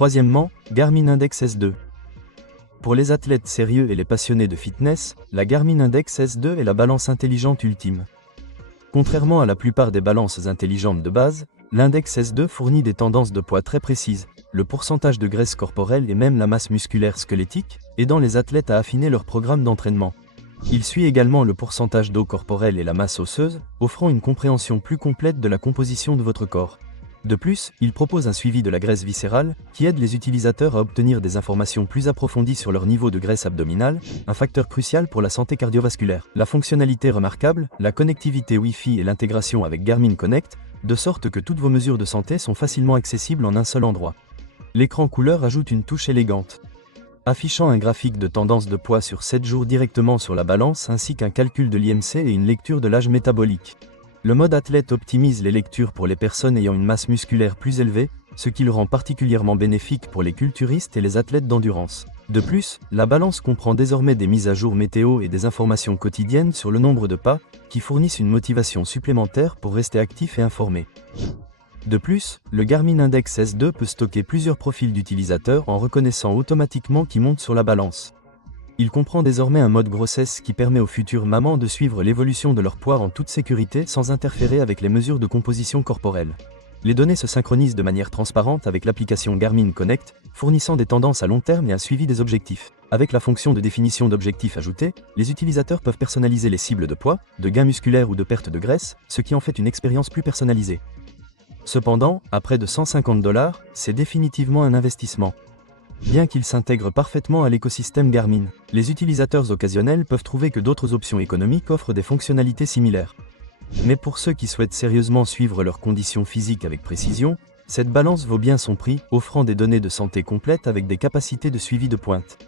Troisièmement, Garmin Index S2. Pour les athlètes sérieux et les passionnés de fitness, la Garmin Index S2 est la balance intelligente ultime. Contrairement à la plupart des balances intelligentes de base, l'index S2 fournit des tendances de poids très précises, le pourcentage de graisse corporelle et même la masse musculaire squelettique, aidant les athlètes à affiner leur programme d'entraînement. Il suit également le pourcentage d'eau corporelle et la masse osseuse, offrant une compréhension plus complète de la composition de votre corps. De plus, il propose un suivi de la graisse viscérale, qui aide les utilisateurs à obtenir des informations plus approfondies sur leur niveau de graisse abdominale, un facteur crucial pour la santé cardiovasculaire. La fonctionnalité remarquable, la connectivité Wi-Fi et l'intégration avec Garmin Connect, de sorte que toutes vos mesures de santé sont facilement accessibles en un seul endroit. L'écran couleur ajoute une touche élégante, affichant un graphique de tendance de poids sur 7 jours directement sur la balance ainsi qu'un calcul de l'IMC et une lecture de l'âge métabolique. Le mode athlète optimise les lectures pour les personnes ayant une masse musculaire plus élevée, ce qui le rend particulièrement bénéfique pour les culturistes et les athlètes d'endurance. De plus, la balance comprend désormais des mises à jour météo et des informations quotidiennes sur le nombre de pas, qui fournissent une motivation supplémentaire pour rester actif et informé. De plus, le Garmin Index S2 peut stocker plusieurs profils d'utilisateurs en reconnaissant automatiquement qui monte sur la balance. Il comprend désormais un mode grossesse qui permet aux futures mamans de suivre l'évolution de leur poids en toute sécurité sans interférer avec les mesures de composition corporelle. Les données se synchronisent de manière transparente avec l'application Garmin Connect, fournissant des tendances à long terme et un suivi des objectifs. Avec la fonction de définition d'objectifs ajoutée, les utilisateurs peuvent personnaliser les cibles de poids, de gain musculaire ou de perte de graisse, ce qui en fait une expérience plus personnalisée. Cependant, à près de 150 $, c'est définitivement un investissement. Bien qu'il s'intègre parfaitement à l'écosystème Garmin, les utilisateurs occasionnels peuvent trouver que d'autres options économiques offrent des fonctionnalités similaires. Mais pour ceux qui souhaitent sérieusement suivre leurs conditions physiques avec précision, cette balance vaut bien son prix, offrant des données de santé complètes avec des capacités de suivi de pointe.